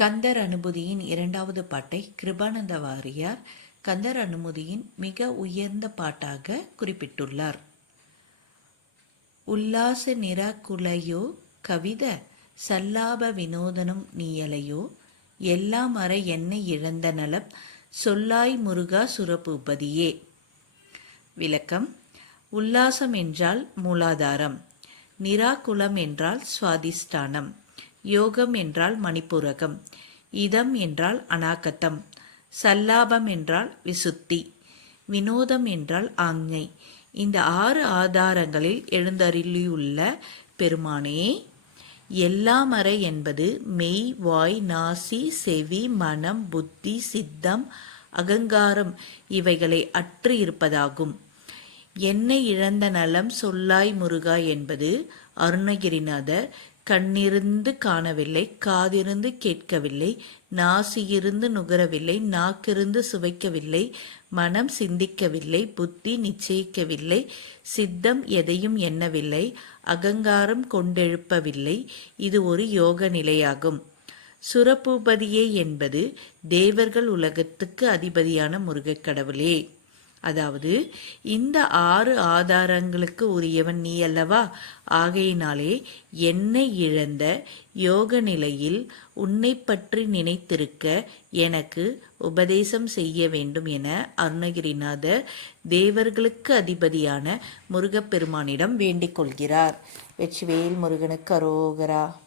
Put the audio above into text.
கந்தர் அனுபூதியின் இரண்டாவது பாட்டை கிருபானந்த வாரியார் கந்தர் அனுமதியின் மிக உயர்ந்த பாட்டாக குறிப்பிட்டுள்ளார். உல்லாச நிராகுலையோ கவித சல்லாப வினோதனம் நீயலையோ எல்லாம் அற என்னை இழந்த நலம் சொல்லாய் முருகா சுரபூபதியே விளக்கம் உல்லாசம் என்றால் மூலாதாரம் நிராகுலம் என்றால் சுவாதிஷ்டானம். யோகம் என்றால் மணிப்புரகம் இதம் என்றால் அனாக்கத்தம் சல்லாபம் என்றால் விசுத்தி வினோதம் என்றால் ஆஞ்ஞை. இந்த ஆறு ஆதாரங்களில் எழுந்தருளியுள்ள பெருமானே எல்லாமறை என்பது மெய் வாய் நாசி செவி மனம் புத்தி சித்தம் அகங்காரம் இவைகளை அற்று இருப்பதாகும். என்னை இழந்த நலம் சொல்லாய் முருகா என்பது அருணகிரிநாதர் கண்ணிருந்து காணவில்லை காதிருந்து கேட்கவில்லை நாசியிருந்து நுகரவில்லை நாக்கிருந்து சுவைக்கவில்லை மனம் சிந்திக்கவில்லை புத்தி நிச்சயிக்கவில்லை சித்தம் எதையும் எண்ணவில்லை அகங்காரம் கொண்டெழுப்பவில்லை. இது ஒரு யோக நிலையாகும். சுரபூபதியே என்பது தேவர்கள் உலகத்துக்கு அதிபதியான முருகக் கடவுளே அதாவது இந்த ஆறு ஆதாரங்களுக்கு உரியவன் நீ அல்லவா? ஆகையினாலே என்னை இழந்த யோக நிலையில் உன்னை பற்றி நினைத்திருக்க எனக்கு உபதேசம் செய்ய வேண்டும் என அருணகிரிநாதர் தேவர்களுக்கு அதிபதியான முருகப்பெருமானிடம் வேண்டிக் கொள்கிறார். வெற்றிவேல் முருகனுக்கு அரோகரா.